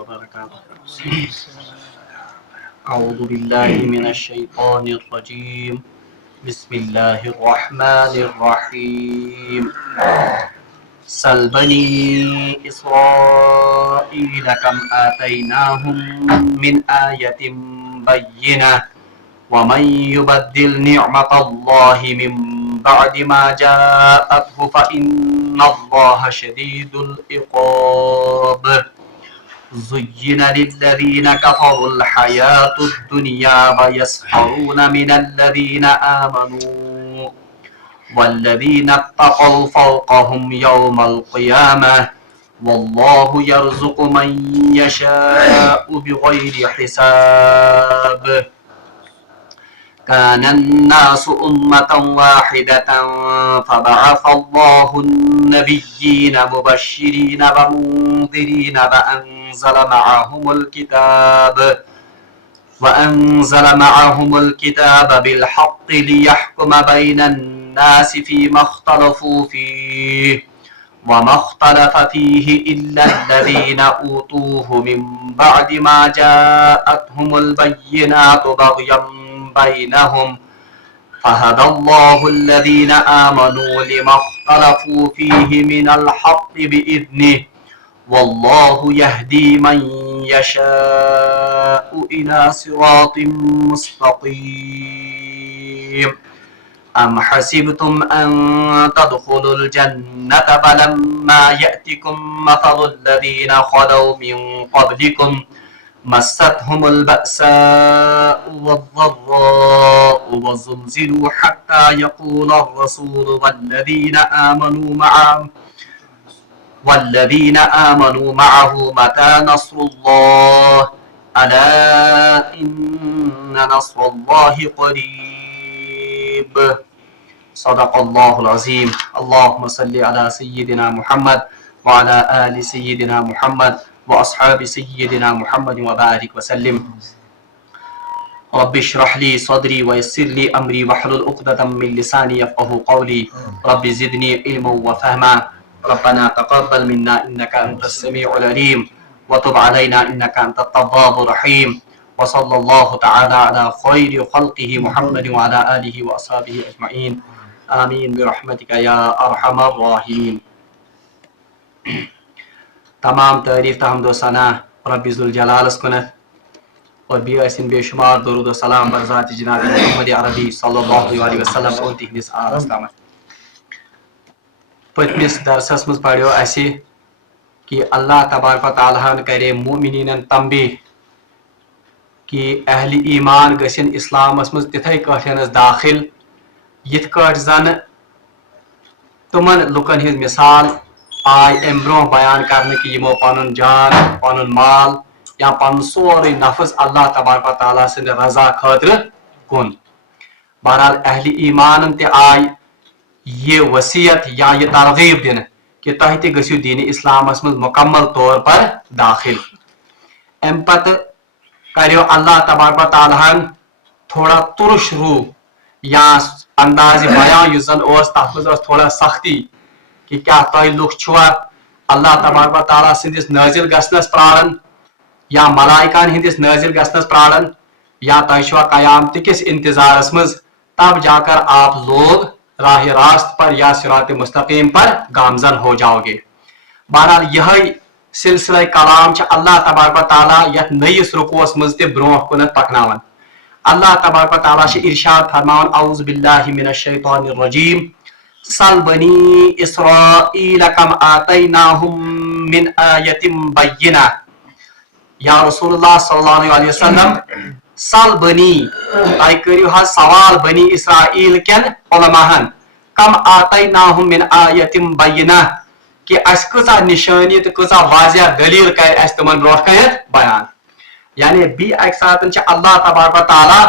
وبركاته. أعوذ بالله من الشيطان الرجيم. بسم الله الرحمن الرحيم. سل بني إسرائيل كم آتيناهم من آية بينة ومن يبدل نعمة الله من بعد ما جاءته فإن الله شديد العقاب. زين للذين كفروا الحياة الدنيا ويسخرون من الذين آمنوا والذين اتقوا فوقهم يوم القيامة والله يرزق من يشاء بغير حساب. كان الناس أمة واحدة فبعث الله النبيين مبشرين ومنذرين وأنزل معهم الكتاب بالحق ليحكم بين الناس فيما اختلفوا فيه وما اختلف فيه إلا الذين أوتوه من بعد ما جاءتهم البينات بغيا بينهم فهدى الله الذين آمنوا لما اختلفوا فيه من الحق بإذنه والله يهدي من يشاء إلى صراط مستقيم. أم حسبتم أن تدخلوا الجنة فلما يأتكم مثل الذين خلوا من قبلكم مستهم البأساء والضراء وزلزلوا حتى يقول الرسول والذين آمنوا معه متى نصر الله ألا إن نصر الله قريب. صدق الله العظيم. اللهم صل على سيدنا محمد وعلى آل سيدنا محمد وأصحاب سيدنا محمد وبارك وسلم. رب اشرح لي صدري ويسر لي أمري واحلل عقدة من لساني يفقهوا قولي. رب زدني علما وفهما. ربنا تقبل منا إنك أنت السميع العليم وتب علينا إنك أنت التواب الرحيم. وصلى الله تعالى على خير خلقه محمد وعلى آله وأصحابه أجمعين. آمين برحمتك يا أرحم الراحمين. تمام تعریف تحمد و ثنا رب ذوالجلال کنت اور بیاسن بے شمار درود و سلام بر ذات جناب محمد عربی صلی اللہ علیہ وسلم اور تہندس آل اسلامت. پتمس درسس مز پڑھو اسی کہ اللہ تبارک و تعالیٰ کرے مومنین تنبیہ کہ اہل ایمان گژھن اسلامس مز تتھے کٲٹھۍ داخل یتھ کٲٹھۍ زن تمن لُکن ہٕنٛز مثال آئی ام برو بیان کرنے کہ یمو پنن جان پنن مال یا پن سوری نفس اللہ تبارک و تعالیٰ سند رضا خاطر کن. بہرحال اہل ایمان تہ آئی یہ وصیت یا یہ ترغیب دن کہ تہ تہ گژھو دین اسلامس مز مکمل طور پر داخل. ام پتہ کریو اللہ تبارک و تعالیٰ تھوڑا ترش روح یا انداز بیان یس زن تک مز تھوڑا سختی کہ کیا تہ لوگ چھوا اللہ تبارک و تعالیٰ سندس نازل گژھنس پرارن یا ملائکان ہندس نازل گژھنس پرارن یا تہ چھوا قیامت کس انتظارس مز تب جا کر آپ لوگ راہ راست پر یا صراط مستقیم پر گامزن ہو جاؤ گے. بہرحال یہ سلسلہ کلام اللہ تبارک و تعالیٰ یت نئیس رکوس مز تہ برو کنت پکناون. اللہ تبارک و تعالیٰ ارشاد فرماون اعوذ باللہ من الشیطان الرجیم سل بنی اسرائیل کم آتیناہم من آیت بینہ. یا رسول اللہ صلی اللہ علیہ وسلم سل بنی تہ کریو حظ سوال بنی اسرائیل کن علماءن کم آتیناہم من آیت بینہ کہ اس کسا نشانی تو کسا واضح دلیل کر اس تمن برونٹ کنت بیان. یعنی بی ایک ساتھ اللہ تبارک و تعالیٰ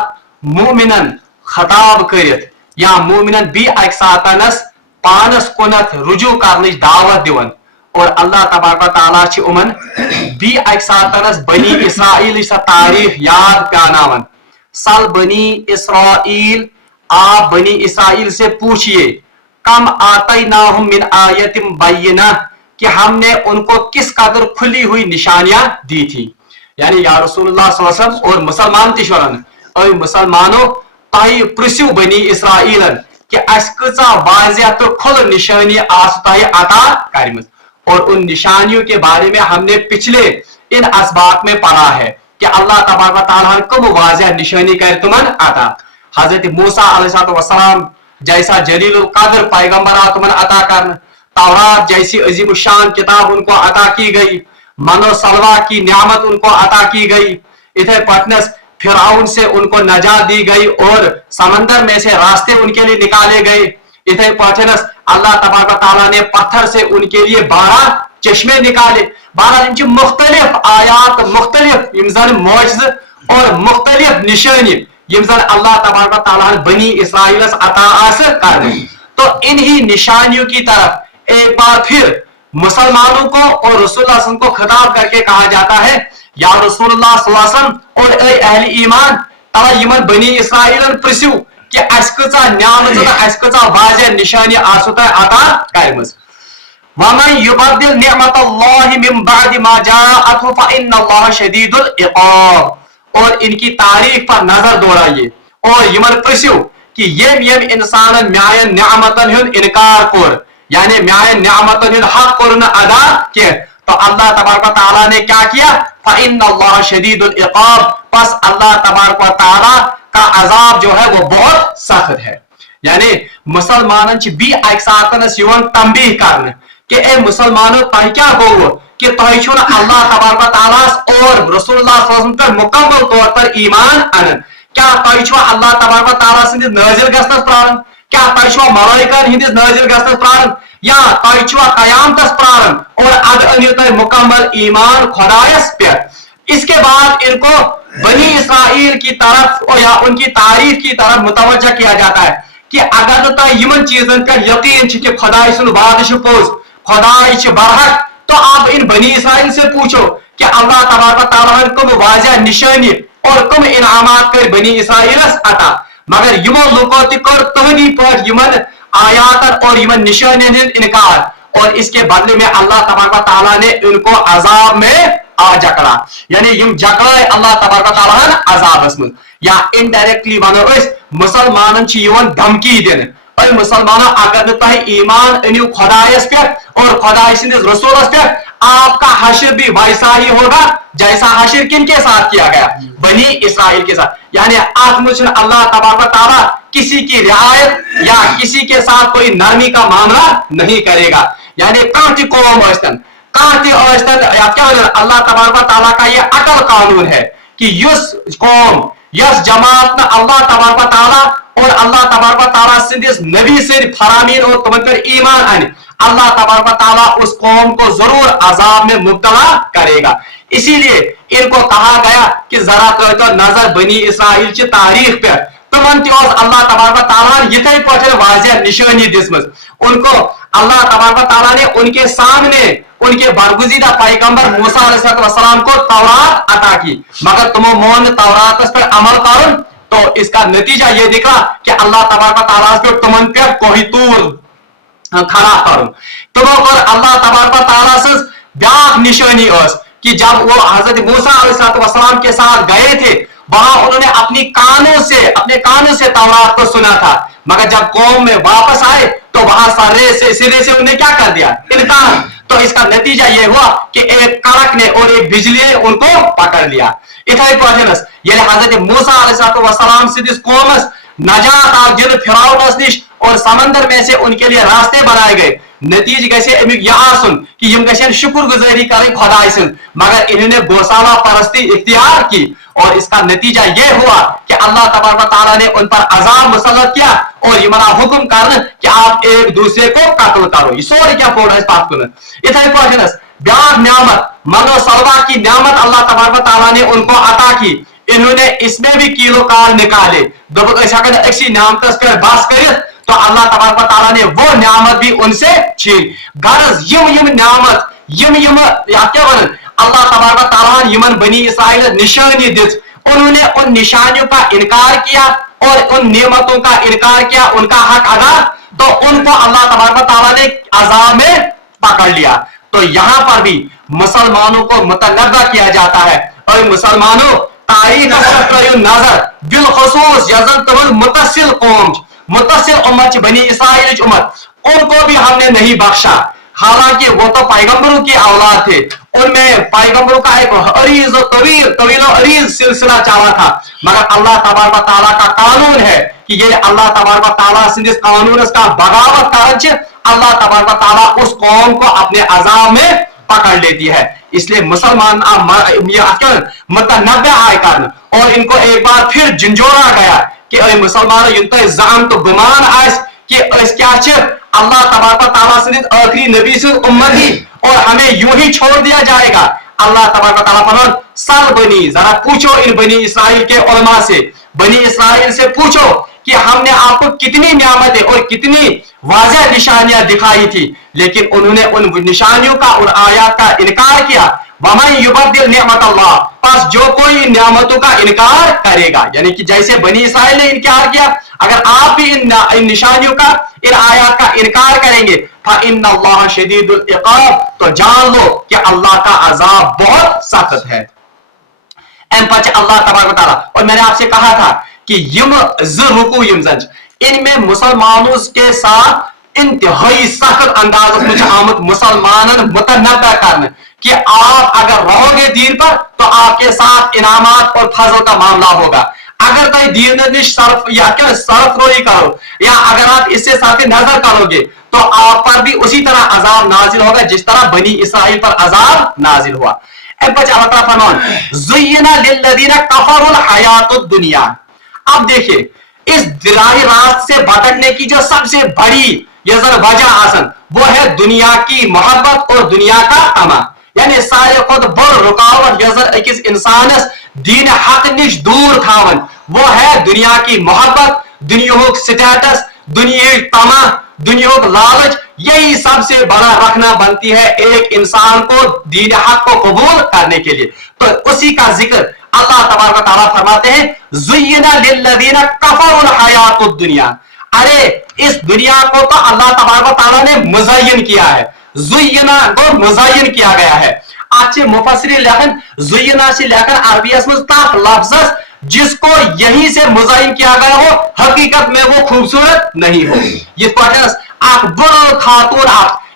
مومنن خطاب کرت یا مومنن بی ایک ساتنس پانس کنت رجوع کرنچ دعوت دیون اور اللہ تبارک و تعالیٰ امن بی ایک ساتنس بنی اسرائیل سا تاریخ یاد پیاناون. سل بنی اسرائیل آپ بنی اسرائیل سے پوچھئے کم آتیناہم من آیت بینہ कि हमने उनको किस कदर खुली हुई निशानियां दी थी। यानी या रसूलुल्लाह सल्लल्लाहु अलैहि वसल्लम और मुसलमान ति वन ओय मुसलमानो तह प्रिस्यू बनी इसराइलन कि अस कचा वाजिया तो खुल निशानी आस तह अता करमज। और उन निशानियों के बारे में हमने पिछले इन असबाक में पढ़ा है कि अल्लाह तबारक व तआला कम वाजिया निशानी कर तुमन अता। हजरत मूसा अलैहिस्सलाम जैसा जलीलुल कद्र पैगंबर तुमन अता करन, तौरात जैसी अजीम शान किताब उनको अता की गई, मनो सलवा की नियामत उनको अता की गई, इथे पटनस फिरौन से उनको नजात दी गई और समंदर में से रास्ते उनके लिए निकाले गए। इथे पटनस अल्लाह तबारक व तआला ने पत्थर से उनके लिए 12 चश्मे निकाले। 12 मुख्तलिफ आयात, मुख्तलिफ इमजन मौजज़ और मुख्तलिफ निशानी इमजन अल्लाह तबारक व तआला बनी इसराइल अता आस करने। तो इन्हीं निशानियों की तरफ एक बार फिर मुसलमानों को और रसूलुल्लाह सल्लल्लाहु अलैहि वसल्लम को खिताब करके कहा जाता है, या रसूलुल्लाह सल्लल्लाहु अलैहि वसल्लम और ए अहले ईमान तवा यमन बनी इसराइलन प्रिस्यू कि अस कचा न्यामत अस कचा वाजिया निशानी आसु तह अता करमज। वमन युबद्दिल निअमतल्लाहि मिन बअदि मा जाअतहु फइन्नल्लाह शदीदुल इक़ाब। और इनकी तारीफ पर नजर दौड़ाइए और यमन प्रिस्यू कि यम इंसान म्यायन निअमतन हुन इनकार कोर, यानी म्यायन निअमतन हुन हक कोर न अदा के, तो अल्लाह तबारक व तआला ने क्या किया, फइन्नल्लाह शदीदुल इक़ाब, बस अल्लाह तबारक व तआला का अजाब जो है वो बहुत सख्त है। यानी मुसलमानन बी अक सातनस युवन तंबीह करने कि ए मुसलमानों तह क्या गो कि तह छु अल्लाह तबारक व तआला और रसूलुल्लाह सल्लल्लाहु अलैहि वसल्लम पर मुकम्मल तौर पर ईमान अनन। क्या तह छु अल्लाह तबारक व तआला सिंदिस नाजिल गसनस प्रारन, क्या तह छु मलाइकन हिंदिस नाजिल गसनस प्रारन, या तह छु कयामतस प्रारन और अद अनियो तह मुकम्मल ईमान खुदायस पे। इसके बाद इनको बनी इसराइल की तरफ और या उनकी तारीफ की तरफ मुतवज्जा किया जाता है कि अगर तो यमन चीजन का यकीन कि खुदाई सुन बादश पोज, खुदाई बरहक, तो आप इन बनी इसराइल से पूछो कि अल्लाह तबारक व तआला कम वाजिया निशानी और कम इनामात कर बनी इसराइल अता। मगर यमो लोगों कर तहदी पर यमन आयातन और यमन निशानियन इनकार, और इसके बदले में अल्लाह तबारक व तआला ने उनको अजाब में आ जकड़ा। यानी यम जकड़े अल्लाह तबारक व तआला अजाबस में, या इनडायरेक्टली वनो मुसलमानन धमकी दिन, और मुसलमानों अगर तह ईमान अनियो खुदायस पे और खुदाई सिंदिस रसूलस पे, आपका हश्र भी वैसा ही होगा जैसा हश्र किन के साथ किया गया, बनी इसराइल के साथ। यानी आज अल्लाह तबारक व तआला किसी की रियायत या किसी के साथ कोई नरमी का मामला नहीं करेगा। यानी कांति कौम अस्तन, कांति अस्तन, या क्या अल्लाह तबारक व तआला का यह अटल कानून है कि युस कौम यस जमात न अल्लाह तबारक व तआला और अल्लाह तबारक व तआला सिंदिस नबी से फरामीन और तुम पर ईमान आने, अल्लाह तबारक व तआला उस कौम को जरूर अजाब में मुब्तला करेगा। इसीलिए इनको कहा गया कि जरा तो नजर बनी इसराइल की तारीख पे, तुमन अल्लाह तबारक व तआला यथे पे वाजिया निशानी दिसमज। उनको अल्लाह तबारक व तआला ने उनके सामने उनके बरगुज़ीदा पैगंबर मूसा अलैहिस्सलाम को तौरात अता की, मगर तुम मोन तौरात पर अमल करो, तो इसका नतीजा ये दिखा कि अल्लाह तबारक व तआला के तुमन पे कोहितूर खड़ा करो। तुम और अल्लाह तबारक व तआला से ब्याक निशानी कि जब वो हजरत मूसा अलैहिस्सलाम के साथ गए थे, वहां उन्होंने अपने कानों से तौरात को सुना था, मगर जब कौम में वापस आए तो वहां सिरे से उन्हें क्या कर दिया, इनकार। तो इसका नतीजा यह हुआ कि एक कड़क ने और एक बिजली ने उनको पकड़ लिया। इथे पहुंचनस यानी हजरत मूसा अलैहिस्सलाम से जिस कौमस नजात आ जिन फिरौन निश और समंदर में से उनके लिए रास्ते बनाए गए। नतीज कैसे यहाँ सुन कि यम गशन शुक्रगुजारी करें खुदा सुन, मगर इन्होंने गौसाला परस्ती इख्तियार की, और इसका नतीजा यह हुआ कि अल्लाह तबारक व तआला ने उन पर अजाब मुसल्लत किया और ये मना हुक्म कर कि आप एक दूसरे को कत्ल करो। ये सोरे क्या फोड़ है पाक कुन इथे पहुंचनस ब्याह नियामत मनो सलवा की नियामत अल्लाह तबारक व तआला ने उनको अता की। इन्होंने इसमें भी किलो काल निकाले, दब ऐसी नियामत पर बास कर, तो अल्लाह तबारक व तआला ने वो नियामत भी उनसे छीन। गर्ज यम नियामत यम या क्या वन अल्लाह तबारक व तआला ने यमन बनी इसराइल निशानी दिस, उन्होंने उन निशानियों का इनकार किया और उन नियमतों का इनकार किया, उनका हक अदा, तो उनको अल्लाह तबारक व तआला ने अजाब में पकड़ लिया। تو یہاں پر بھی مسلمانوں کو متنبع کیا جاتا ہے، اور مسلمانوں تاریخ نظر بالخصوص یزن تمن متصل قوم متصل امت بنی اسرائیل امت، ان کو بھی ہم نے نہیں بخشا، حالانکہ وہ تو پیغمبروں کی اولاد تھے، ان میں پیغمبروں کا ایک عریض و طویل و عریض سلسلہ چلا تھا، مگر اللہ تبارک و تعالیٰ کا قانون ہے کہ یہ اللہ تبارک و تعالیٰ سندس قانون کا بغاوت کرچ اللہ تبارک و تعالیٰ اس قوم کو اپنے عذاب میں پکڑ لیتی ہے. اس لیے مسلمان متنبع آئے کرن اور ان کو ایک بار پھر جھنجھوڑا گیا کہ اے مسلمان ین تو زعم تو گمان آس کہ اس کیا اللہ تبارک و تعالیٰ سندس آخری نبی سے امت ہی اور ہمیں یوں ہی چھوڑ دیا جائے گا. اللہ تبارک و تعالیٰ فرمان سل بنی، ذرا پوچھو ان بنی اسرائیل کے علماء سے، بنی اسرائیل سے پوچھو کہ ہم نے آپ کو کتنی نعمتیں اور کتنی واضح نشانیاں دکھائی تھی، لیکن انہوں نے ان نشانیوں کا اور آیات کا انکار کیا. وَمَن يُبَدِّلْ نِعْمَتَ اللَّهِ، پس جو کوئی نعمتوں کا انکار کرے گا، یعنی کہ جیسے بنی اسرائیل نے انکار کیا، اگر آپ بھی ان نشانیوں کا ان آیات کا انکار کریں گے فَإِنَّ اللَّهَ شَدِيدُ الْعِقَابِ، تو جان لو کہ اللہ کا عذاب بہت سخت ہے. ام پچ اللہ تبارک و تعالیٰ، اور میں نے آپ سے کہا تھا کہ یم رکو یم زنج ان میں مسلمانوں کے ساتھ انتہائی سخت انداز میں آمد مسلمانن متنبع کرنے کہ آپ اگر رہو گے دین پر تو آپ کے ساتھ انعامات اور فضل کا معاملہ ہوگا، اگر تم دین نش صرف روئی کرو یا اگر آپ اس سے صرف نظر کرو گے تو آپ پر بھی اسی طرح عذاب نازل ہوگا جس طرح بنی اسرائیل پر عذاب نازل ہوا. اللہ تعالیٰ فرمان زینا للذین کفروا الحیات الدنیا. اب دیکھیں اس راہ راست سے بھٹکنے کی جو سب سے بڑی وجہ آسن وہ ہے دنیا کی محبت اور دنیا کا طمع، یعنی سارے خود بڑ رکاوٹ یزر اکس انسانس دین حق نش دور تھاون وہ ہے دنیا کی محبت، دنیا سٹیٹس، دنیا طمع، دنیا لالچ. یہی سب سے بڑا رکھنا بنتی ہے ایک انسان کو دین حق کو قبول کرنے کے لیے. تو اسی کا ذکر اللہ تبارک و تعالیٰ فرماتے ہیں زینا للذین کفروا الحیات الدنیا. ارے اس دنیا کو تو اللہ تبارک و تعالیٰ نے مزین کیا ہے، زینا کو مزین کیا گیا ہے. آج مفسرین لکھن زینا سے لے کر عربی اس میں تاک لفظ جس کو یہی سے مزین کیا گیا ہو حقیقت میں وہ خوبصورت نہیں ہو. یہ اخ بڑ خاتون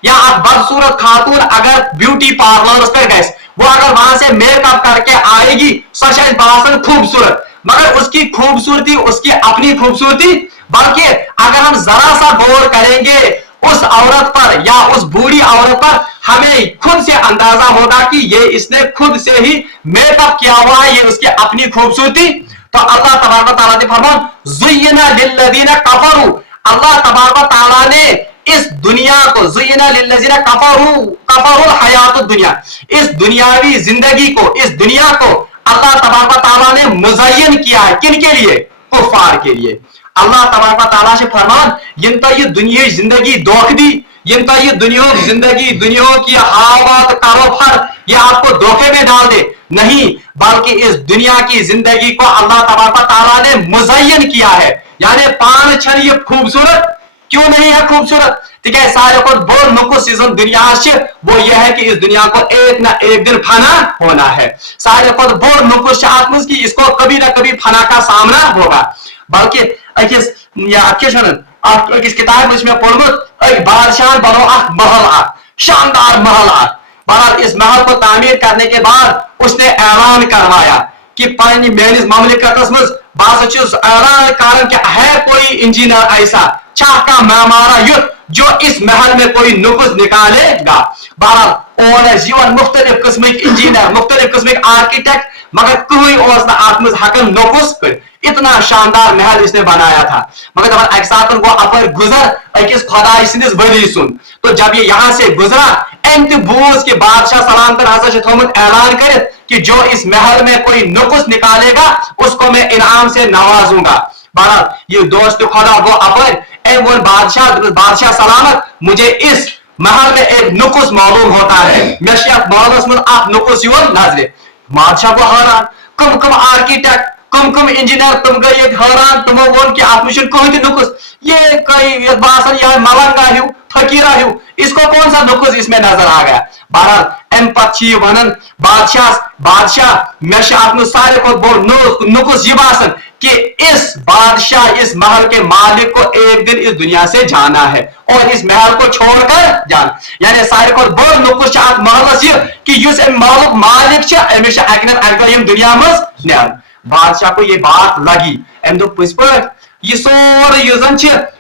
یا بدصورت خاتون اگر بیوٹی پارلر پہ گیس وہ اگر وہاں سے میک اپ کر کے آئے گی سو شاید باسن خوبصورت، مگر اس کی خوبصورتی اس کی اپنی خوبصورتی، بلکہ اگر ہم ذرا سا غور کریں گے اس عورت پر یا اس بوڑھی عورت پر ہمیں خود سے اندازہ ہوگا کہ یہ اس نے خود سے ہی میک اپ کیا ہوا ہے، یہ اس کی اپنی خوبصورتی. تو اللہ تبارک و تعالیٰ نے فرمان زینا للذین کفروا، اللہ تبارک و تعالیٰ نے اس دنیا کو زینا للذین کفروا الحیات الدنیا، اس دنیاوی زندگی کو، اس دنیا کو اللہ تبارک و تعالیٰ نے مزین کیا ہے. کن کے لیے؟ کفار کے لیے. اللہ تبارک و تعالیٰ سے فرمان ین تو یہ دنیا زندگی دھوکہ دی، ین تو یہ دنیا زندگی دنیا کی حالات کاروبار یہ آپ کو دھوکے میں ڈال دے، نہیں بلکہ اس دنیا کی زندگی کو اللہ تبارک و تعالیٰ نے مزین کیا ہے. یعنی پان چھن یہ خوبصورت کیوں نہیں ہے خوبصورت؟ ٹھیک ہے، سارے کو بڑھ نقص اس دنیا سے وہ یہ ہے کہ اس دنیا کو ایک نہ ایک دن فنا ہونا ہے. سارے کو بڑھ نقص آتمس کی اس کو کبھی نہ کبھی فنا کا سامنا ہوگا. بلکہ اکس کتاب میں پڑھمت ایک بادشاہ بنو اخ محل اخ شاندار محل اخ. بہرحال اس محل کو تعمیر کرنے کے بعد اس نے اعلان کروایا کہ پانی میانس مملکت مز بہت چھس اعلان کرن کہ ہے کوئی انجینئر ایسا چاہ کا معمارہ یت جو اس محل میں کوئی نقص نکالے گا. بہرحال اور جیون مختلف قسمک انجینئر مختلف قسمک آرکیٹیکٹ مگر کوئی اس آتمز حقن نقص کر اتنا شاندار محل اس نے بنایا تھا. مگر جب ایک ساتھ وہ اپر گزر اکس خدای سندس بلی سن تو جب یہ یہاں سے گزرا انت بوز کے بادشاہ سلامتن حضرت سے تھومت اعلان کرے کہ جو اس محل میں کوئی نقص نکالے گا اس کو میں انعام سے نوازوں گا. بہرحال یہ دوست خدا وہ اپر اے وہ بادشاہ سلامت مجھے اس محل میں ایک نقص معلوم ہوتا ہے، میں شیخ محلس میں آپ نقص یون نظر. بادشاہ کو حیران کم آرکیٹیکٹ کم انجینئر تم گئی حیران تمو وون کہ آپ مشن کوئی نقص یہ کئی باسن یہ ملنگا ہیو फकीरा हूं, इसको कौन सा नुकुस इसमें नजर आ गया। बहरहाल अम पे वन बादशाह मे सारे को बोल नुकुस यह बासन कि इस बादशाह इस महल के मालिक को एक दिन इस दुनिया से जाना है और इस महल को छोड़कर जाना। यानी सारे को बोल नुकुस महलस यह कि महलुक मालिक अमिस दुनिया मज न्यान। बादशाह को ये बात लगी, अम दो पुज पट ये सोर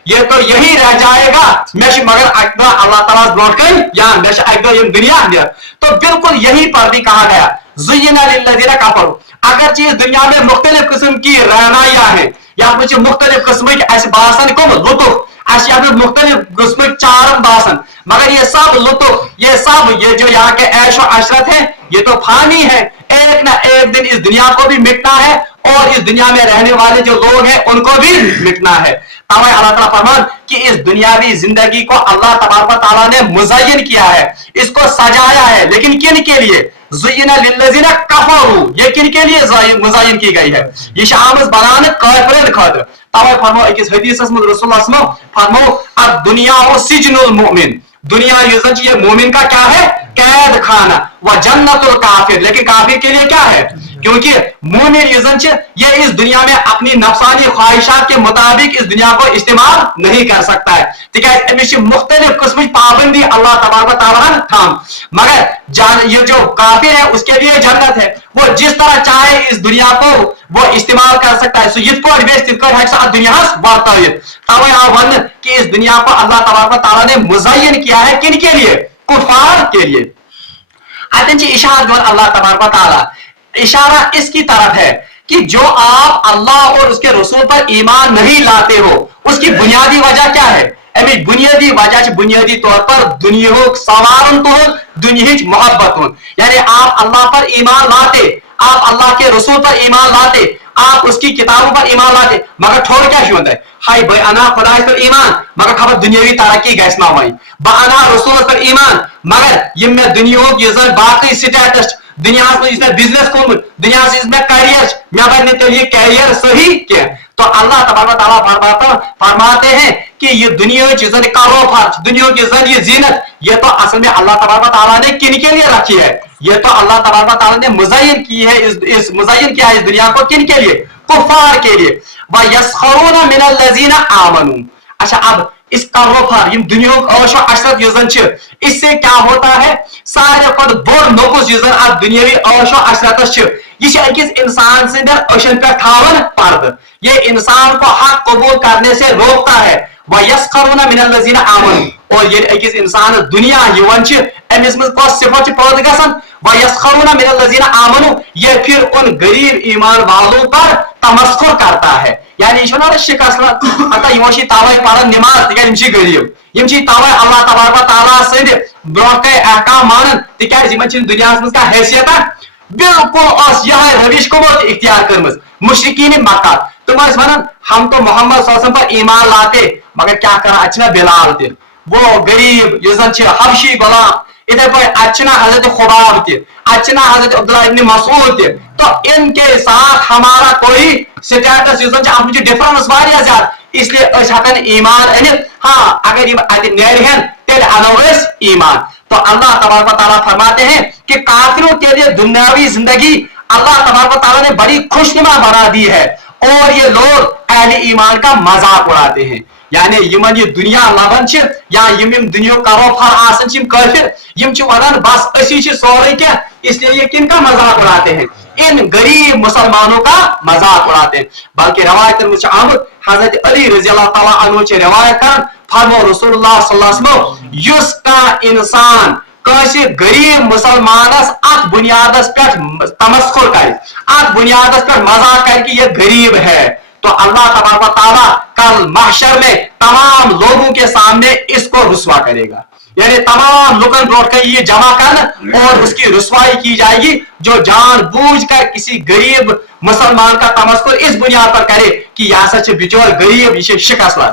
ये तो यही रह जाएगा, मगर अल्लाह ताला ब्रोट कन या दुनिया तो बिल्कुल यही पर भी कहा गया ज़ुय्यिना लिल्लज़ीना कफ़रू। अगरचे इस दुनिया में मुख्तलिफ किस्म की रहनाइयां हैं या कुछ मुख्तलिफ किस्म के बासन को लुत्फ मुख्तलिफ किस्म चारम बासन, मगर ये सब लुत्फ ये जो यहाँ के ऐश और अशरत है ये तो फानी है, एक ना एक दिन इस दुनिया को भी मिटना है और इस दुनिया में रहने वाले जो लोग हैं उनको भी मिटना है। तब अल्लाह ताला फरमान कि इस दुनियावी जिंदगी को अल्लाह तबारक ताला ने मुज़य्यन किया है, इसको सजाया है, लेकिन किन के लिए? ज़ुय्यिना लिल्लज़ीना कफ़रू, ये किन के लिए मुज़य्यन की गई है? ये शामस बनाने काफिरन खातिर। तब फरमाओ एक हदीस में रसूलुल्लाह फरमाओ अब दुनिया हो सिजनुल मोमिन, दुनिया ये मोमिन का क्या है? कैद खाना। व जन्नतुल काफिर, लेकिन काफिर के लिए क्या है? क्योंकि मोमिन ये इस दुनिया में अपनी नफसानी ख्वाहिशात के मुताबिक इस दुनिया को इस्तेमाल नहीं कर सकता है, ठीक है। अमिश मुख्तलिफ किस्म पाबंदी अल्लाह तबारक तआला थाम, मगर ये जो काफिर है उसके लिए जन्नत है, वो जिस तरह चाहे इस दुनिया को वो इस्तेमाल कर सकता है। सो दुनिया वन कि इस दुनिया को अल्लाह तबारक तआला ने मुज़य्यन किया है, किन के लिए? कुफार के लिए। इशारा अल्लाह तबारक तआला इशारा इसकी तरफ है कि जो आप अल्लाह और उसके रसूल पर ईमान नहीं लाते हो उसकी बुनियादी वजह क्या है? बुनियादी वजह बुनियादी तौर पर दुनिया सवारन तो दुनिया मोहब्बत हो, यानी आप अल्लाह पर ईमान लाते, आप अल्लाह के रसूल पर ईमान लाते, आप उसकी किताबों पर ईमान लाते, मगर ठोड़ क्या होता है? हाय भाई अना खुदा पर ईमान, मगर खबर दुनियावी तरक्की गैस ना भाई बना रसूल पर ईमान, मगर ये में दुनिया बाकी स्टेटस दुनिया में इसमें बिजनेस को दुनिया से इसमें कैरियर मैं बनने के लिए कैरियर सही क्या? तो अल्लाह तबारक तआला फरमाते हैं कि ये दुनिया की कारोबार, दुनिया की ये जीनत, ये तो असल में अल्लाह तबारक तआला ने किन के लिए रखी है? ये तो अल्लाह तबारक तआला ने मुज़य्यन की है, इस मुज़य्यन किया है इस दुनिया को किन के लिए? कुफार के लिए। व यस्खरूना मिनल लज़ीना आमनू। अच्छा अब इस कारोबार दुनिया अशरत इससे क्या होता है? सारे बोड़ नोकुस दुनियावी औशो अशरत यह इंसान से अशन पे थावन पर्द, ये इंसान को हक कबूल करने से रोकता है। वह यस्खरूना मिनल लज़ीना आमनू, और ये अकिस इंसान दुनिया अमिस मज सिफत पैदा गसन वह यस्खरूना मिनल लज़ीना आमनू, ये फिर उन गरीब ईमान वालों पर तमस्खुर करता है, यानी शिकस्त तवे पान नमाज तक गरीब तवे अल्लाह तबारक तआला सद ब्रोह अहकाम मान तक दुनिया मज हैसियत बिल्कुल यह रविश को इख्तियार कर्म मुशरिकीन मक्का। तुम वन हम तो मोहम्मद सल्लल्लाहु अलैहि वसल्लम पर ईमान लाते, मगर क्या करा अच्छा बिलाल थे वो गरीब हबशी गुलाम, इधर पर अच्छा हजरत खुबाब थे, अच्छा हजरत अब्दुल्लाह इब्न मसूद थे, तो इनके साथ हमारा कोई स्टेटस डिफरेंस वारिया ज्यादा, इसलिए हकन ईमान अनित। हाँ अगर नेरहन तेल अनोस ईमान। तो अल्लाह तबारक तआला फरमाते हैं कि काफिरों के लिए दुनियावी जिंदगी अल्लाह तबारक तआला ने बड़ी खुशनुमा बना दी है और ये लोग अहले ईमान का मजाक उड़ाते हैं, यानी यमन ये दुनिया लबन या यम दुनिया कारोबार आसन काफिर वन बस असी सोरे क्या, इसलिए ये किन का मजाक उड़ाते हैं? इन गरीब मुसलमानों का मजाक उड़ाते हैं। बल्कि रवायत में आमद हजरत अली रज़ी अल्लाह तआला अन्हु चे रवायत कर फरमो रसूलुल्लाह सल्लल्लाहु अलैहि वसल्लम युस का इंसान कैसे गरीब मुसलमानस अत बुनियादस पे तमस्खुर करे, अत बुनियादस पे मजाक करे कि ये गरीब है, तो अल्लाह तबारक तआला कल महशर में तमाम लोगों के सामने इसको रुस्वा करेगा, यानी तमाम लोगों ब्रोट कर ये जमा कर और उसकी रुस्वाई की जाएगी जो जानबूझकर किसी गरीब मुसलमान का तमस्कुर इस बुनियाद पर करे कि यह सच बिचौर गरीब इसे शिकस्त पर।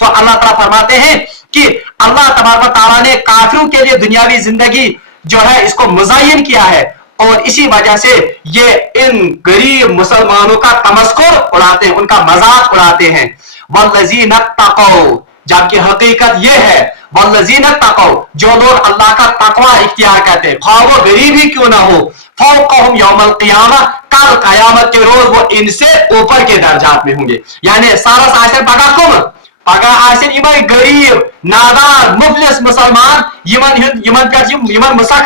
तो अल्लाह ताला फरमाते हैं कि अल्लाह तबारक तआला ने काफिरों के लिए दुनियावी जिंदगी जो है इसको मुज़य्यन किया है और इसी वजह से ये इन गरीब मुसलमानों का तमस्कुर उड़ाते हैं, उनका मजाक उड़ाते हैं। वल्लज़ीना तक़ौ, जबकि हकीकत ये है वल्लज़ीना तक़ौ, जो लोग अल्लाह का तकवा इख्तियार करते हैं, ख्वाह वो गरीब ही क्यों ना हो, फौक़हुम यौमल क़ियामा, कल क़यामत के रोज वो इनसे ऊपर के दर्जात में होंगे। यानी सारस आसन पगह कुम, पगह आसन इमन गरीब नादार मुफलिस मुसलमान यमन मस्खर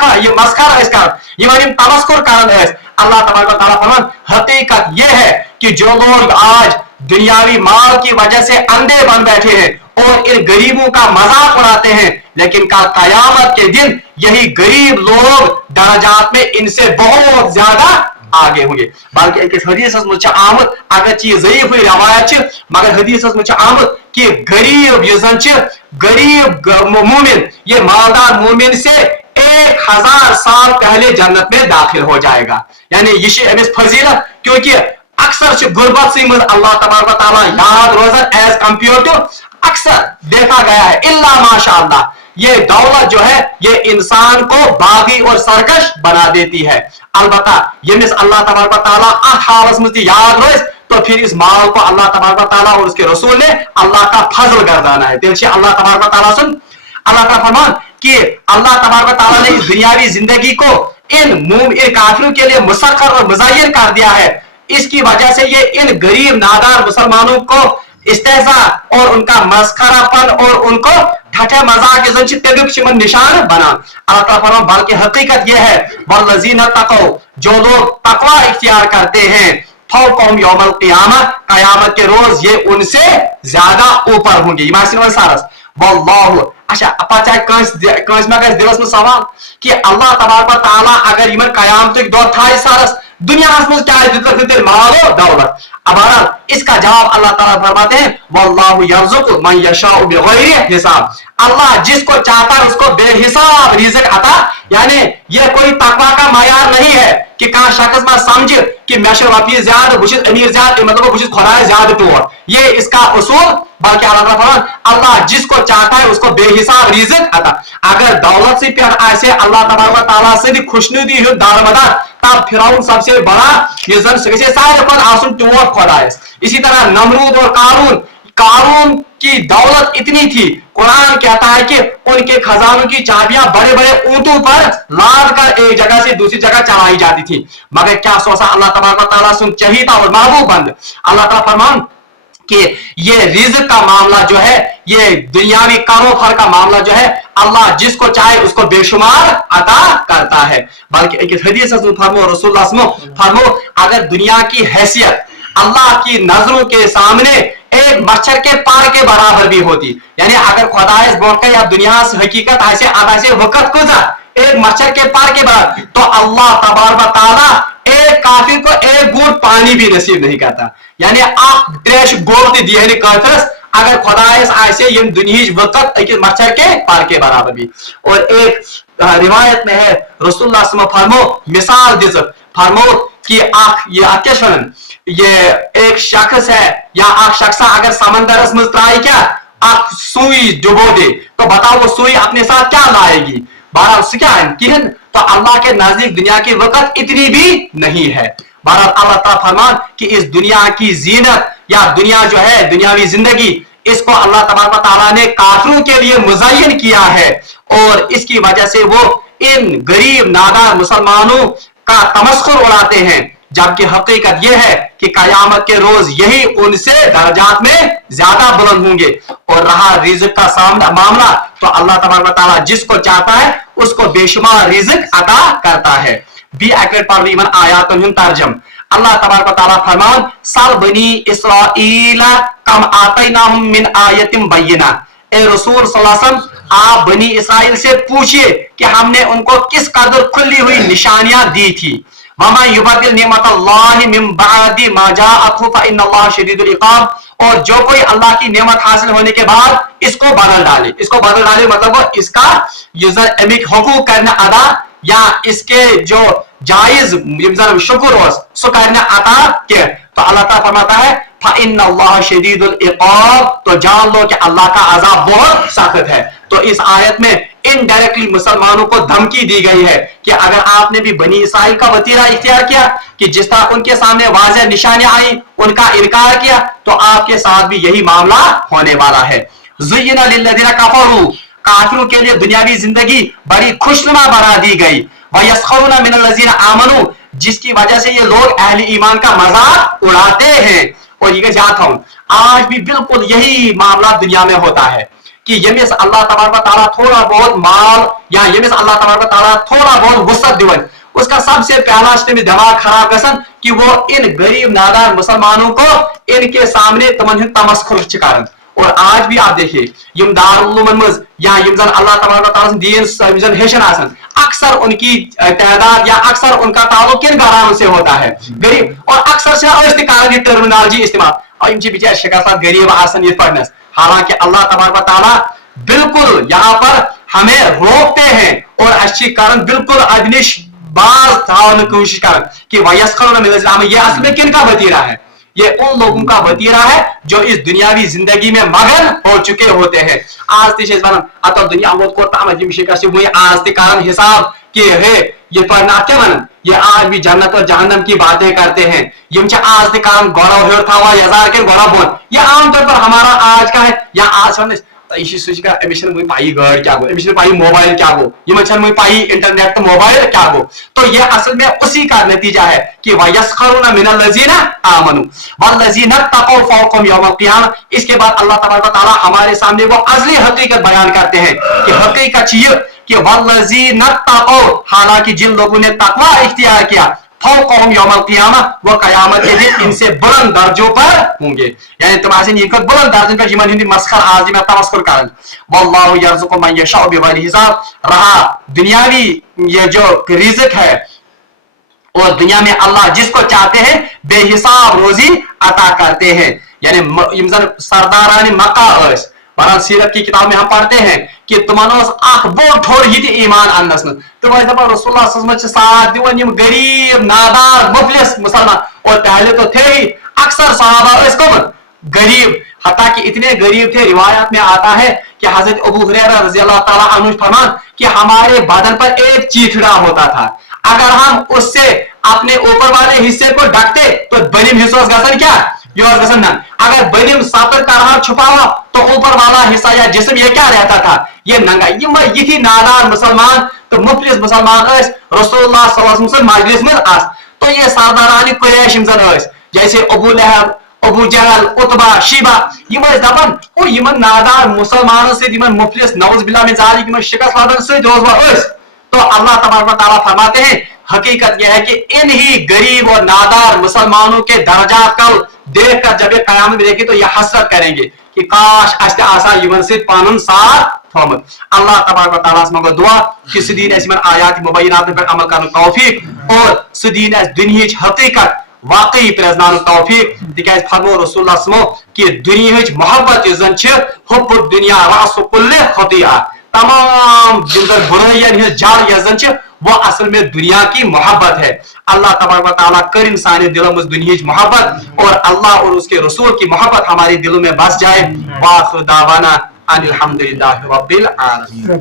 कर यमन तमस्कुर कर। अल्लाह तबारक व तआला फरमान हकीकत यह है कि जो लोग आज दुनियावी माल की वजह से अंधे बन बैठे हैं और इन गरीबों का मजाक उड़ाते हैं, लेकिन कल कयामत के दिन यही गरीब लोग दर्जात में इनसे बहुत ज्यादा आगे होंगे। बल्कि एक हदीस मुझे आमद अगर चीज ज़ईफ रवायत मगर हदीस मुझे आमद कि गरीब गरीब मोमिन ये मालदार मोमिन से 1000 साल पहले जन्नत में दाखिल हो जाएगा। यानी ये अमिस फजीलत, क्योंकि अक्सर गुर्बत से अल्लाह तबारक व तआला याद रोजन एज कंपेयर टू अक्सर देखा गया है इल्ला माशाअल्लाह ये दौलत जो है ये इंसान को बागी और सरकश बना देती है। अलबत्ता यमिस अल्लाह तबारक व तआला हालस में याद रोज तो फिर इस माल को अल्लाह तबारक व तआला और उसके रसूल ने अल्लाह का फजल गर्दाना है। दिल से अल्लाह तबारक व तआला सुन अल्लाह का फरमान कि अल्लाह तबारक व तआला ने इस दुनियावी जिंदगी को इन काफिरों के लिए मुसख्खर और मुज़य्यन कर दिया है। इसकी वजह से ये इन गरीब नादार मुसलमानों को इस्तेज़ा और उनका मस्खरापन और उनको ठट्ठा मजाक निशान बना। अल्लाह फरमान बल्कि हकीकत यह है वल्लज़ीना तक़ौ, जो लोग तकवा इख्तियार करते हैं, फौक़हुम यौमल क़ियामा, क़यामत के रोज ये उनसे ज्यादा ऊपर होंगे। वल्लाहु अच्छा पचा कंस में अगर दिलस में सवाल कि अल्लाह तबारक व तआला अगर इमन क़यामत दो थाई सारस दुनिया में क्या दिल मालो दौलत। अब इसका जवाब अल्लाह ताला फरमाते हैं वल्लाहु यर्ज़ुक़ु मन यशाउ बिग़ैरि हिसाब, अल्लाह जिसको चाहता है उसको बेहिसाब रिज़्क़ अता। यानी ये कोई तकवा का मायार नहीं है कि कहां शख्स में समझ कि मैं रफी ज्यादा बुशिस अमीर ज्यादा मतलब बुशिस खुदा ज्यादा तो ये इसका उसूल, बल्कि अल्लाह जिसको चाहता है उसको बेहिसाब रिज़्क़ अता। अगर दौलत से प्यार ऐसे अल्लाह तबारक व तआला से खुशनुदी दारमदार तब फिरौन सबसे बड़ा ये जन सारे पर आसुन टूट खुदा है। इसी तरह नमरूद और कारून की दौलत इतनी थी, कुरान कहता है कि उनके खजानों की चाबियां बड़े बड़े ऊंटों पर लाद कर एक जगह से दूसरी जगह चलाई जाती थी। मगर क्या सोचा अल्लाह तबारक व तआला सुन चहीता और महबूब बंद। अल्लाह ताला फरमान कि ये रिज़्क़ का मामला जो है ये दुनियावी कारोबार का मामला जो है अल्लाह जिसको चाहे उसको बेशुमार अता करता है। बल्कि एक हदीस फरमो रसूलुल्लाह फरमो अगर दुनिया की हैसियत अल्लाह की नजरों के सामने एक मच्छर के पार के बराबर भी होती, यानी अगर खुदाइस बोलकर या दुनिया से हकीकत ऐसे आधा से वक्त गुजर एक मच्छर के पार के बराबर, तो अल्लाह तबारक व तआला एक काफिर को एक घूंट पानी भी नसीब नहीं करता। यानी आप त्रेश गोल दिए काफिरस अगर खुदाइस ऐसे ये दुनिया वक्त एक मच्छर के पार के बराबर भी। और एक रिवायत में है रसूलुल्लाह फरमो मिसाल दिस फरमो कि ये एक शख्स है या आप शख्स अगर समंदर में ट्राई क्या आप सुई डुबो दे तो बताओ वो सुई अपने साथ क्या लाएगी, बहरहाल उससे क्या है कि तो अल्लाह के नजदीक दुनिया की वक्त इतनी भी नहीं है। बहरहाल अल्लाह ताला फरमान कि इस दुनिया की जीनत या दुनिया जो है दुनियावी जिंदगी इसको अल्लाह तबारक व तआला ने काफिरों के लिए मुज़य्यन किया है और इसकी वजह से वो इन गरीब नादार मुसलमानों का तमस्खुर उड़ाते हैं, जबकि हकीकत यह है कि कयामत के रोज यही उनसे दर्जात में ज्यादा बुलंद होंगे। और रहा रिज़्क़ का मामला तो अल्लाह तबारक व तआला जिसको चाहता है उसको बेशुमार रिज़्क़ अता करता है। बी एक्रेट पर ईमान आयातुन हिम तर्जम अल्लाह तबारक व तआला फरमान सल बनी इस्राईल कम आतैनाहुम मिन आयतिन बय्यिना, ए रसूल सल्लल्लाहु अलैहि वसल्लम आप बनी इसराइल से पूछिए कि हमने उनको किस कदर खुली हुई निशानियां दी थी। वमा युबद्दिल निअमतल्लाहि मिन बअदि मा जाअतहु फइन्नल्लाह शदीदुल इक़ाब, और जो कोई अल्लाह की नेमत हासिल होने के बाद इसको बदल डाले मतलब वो इसका यूजर हुकूक करना अदा या इसके जो जायज शुक्र सो करना अदा के, तो अल्लाह ताला फरमाता है फइन्नल्लाह शदीदुल इक़ाब, तो जान लो कि अल्लाह का अजाब बहुत सख्त है। तो इस आयत में इनडायरेक्टली मुसलमानों को धमकी दी गई है कि अगर आपने भी बनी इसराइल का वतीरा इख्तियार किया कि जिस तरह उनके सामने वाज़ेह निशानियां आई उनका इनकार किया तो आपके साथ भी यही मामला होने वाला है। ज़ुय्यिना लिल्लज़ीना कफ़रू, काफिरों के लिए दुनियावी जिंदगी बड़ी खुशनुमा बना दी गई। वयस्खरूना मिनल्लज़ीना आमनू, जिसकी वजह से ये लोग अहले ईमान का मजाक उड़ाते हैं। और ये जाता हूं, आज भी बिल्कुल यही मामला दुनिया में होता है कि यमिस अल्लाह तबारक व तआला थोड़ा बहुत माल या यमिस अल्लाह तबारक व तआला थोड़ा बहुत वसत दिवन, उसका सबसे पहला दिमाग खराब गसन कि वो इन गरीब नादार मुसलमानों को इनके सामने तमन तमस्खुर करन। और आज भी आप देखिए यम दारुल उलूमन मज या यम जन अल्लाह तबारक व तआला दीन जन हेशन आसन, अक्सर उनकी तादाद या अक्सर उनका ताल्लुक किन घरानों से होता है, गरीब। और अक्सर से कारण टर्मिनोलॉजी इस्तेमाल और इन बिचार शिकस्त गरीब आसन ये पढ़नस, हालांकि अल्लाह तबारक व तआला बिल्कुल यहाँ पर हमें रोकते हैं और अच्छी कारण बिल्कुल अग्निश बाज थाने की कोशिश कर कि वयस्खरूना मिनल्लज़ीना, ये असल में किन का वतीरा है? ये उन लोगों का वतीरा है जो इस दुनियावी जिंदगी में मगन हो चुके होते हैं। आज तीस अत दुनिया को तमजिम शिकस्त हुई आज के कारण हिसाब कि है ये पढ़ना क्या मन, ये आज भी जन्नत और जहन्नम की बातें करते हैं। यम आज के कारण गौड़ा हेड़ था यजार के गौड़ा बोन, ये आमतौर पर हमारा आज का है। या आज पाई गाड़ क्या गो, पाई मोबाइल क्या गो, ये पाई इंटरनेट तो मोबाइल क्या गो। तो ये असल में उसी का नतीजा है कि वयस्खरूना मिनल्लज़ीना आमनू वल्लज़ीना तक़ौ फ़ौक़हुम यौमल क़ियामा। इसके बाद अल्लाह तबारक व तआला हमारे सामने वो असली हकीकत बयान करते हैं कि हकीकत ये कि वल्लज़ीना तक़ौ, हालांकि जिन लोगों ने तक़वा इख्तियार किया, फ़ौक़हुम यौमल क़ियामा, वो क़यामत के दिन इनसे बुलंद दर्जों पर होंगे। यानी तुम्हारे बुलंद दर्जों पर जिमन हिंदी मस्खर आज में तमस्कुर करन। वल्लाहु यर्ज़ुक़ु मन यशाउ बिग़ैरि हिसाब। रहा दुनियावी ये जो रिज़्क़ है, और दुनिया में अल्लाह जिसको चाहते हैं बेहिसाब रोजी अता करते हैं। यानी सरदारान मक्का बहरहाल सीरत की किताब में हम पढ़ते हैं कि तुमन बोड़ ठोर ये ईमान अनस तुम रसूलुल्लाह सल्लल्लाहु अलैहि वसल्लम साथ दिवन गरीब नादार मुफलिस मुसलमान। और पहले तो थे ही अक्सर सहाबा गरीब, हत्ता कि इतने गरीब थे, रिवायत में आता है कि हजरत अबू हुरैरा रज़ियल्लाहु ताला अन्हु फरमान कि हमारे बदन पर एक चीथड़ा होता था, अगर हम उससे अपने ऊपर वाले हिस्से को ढकते तो बनिम हिस्सों गसन क्या योस गसन न, अगर बनिम सतर तरह छुपावा तो ऊपर वाला हिस्सा या जिस्म ये क्या रहता था, ये नंगा। ये थी नादार मुसलमान तो मुफलिस मुसलमान रसूलुल्लाह सल्लल्लाहु अलैहि वसल्लम मजलिस में आस। तो ये सरदारान कुरैश जैसे अबू लहब, अबू जहल, उतबा, शीबा, दपन और यमन नादार मुसलमानों से यमन मुफलिस नौज बिल्लाह मिन ज़ालिक यमन शिकस्त वादन से रोज़। तो अल्लाह तबारक व तआला फरमाते हैं हकीकत यह है कि इन ही गरीब और नादार मुसलमानों के दर्जात को देखकर जब ये कयामत में देखी तो ये हसरत करेंगे कि काश अस्त आसा यमन से पानन साथ थोमत। अल्लाह तबारक व तआला से मगो दुआ कि सदीन इसमें आयात मुबय्यनात पर अमल करने तौफीक और सदीन दुनिया हकीकत वाकई प्रजनान तौफीक। तिकाज फरमो रसूलुल्लाह सल्लल्लाहु अलैहि वसल्लम कि दुनिया मोहब्बत इज़न छ हुब्बु दुनिया रासु कुल्लि खतिया, तमाम जिंदर बुराइयां हिंद जड़ यजन छ वो असल में दुनिया की मोहब्बत है। अल्लाह तबारक व तआला कर इंसानी दिलों में दुनिया की मोहब्बत और अल्लाह और उसके रसूल की मोहब्बत हमारे दिलों में बस जाए। वाखिर दावाना अनिल हम्दुलिल्लाहि रब्बिल आलमीन।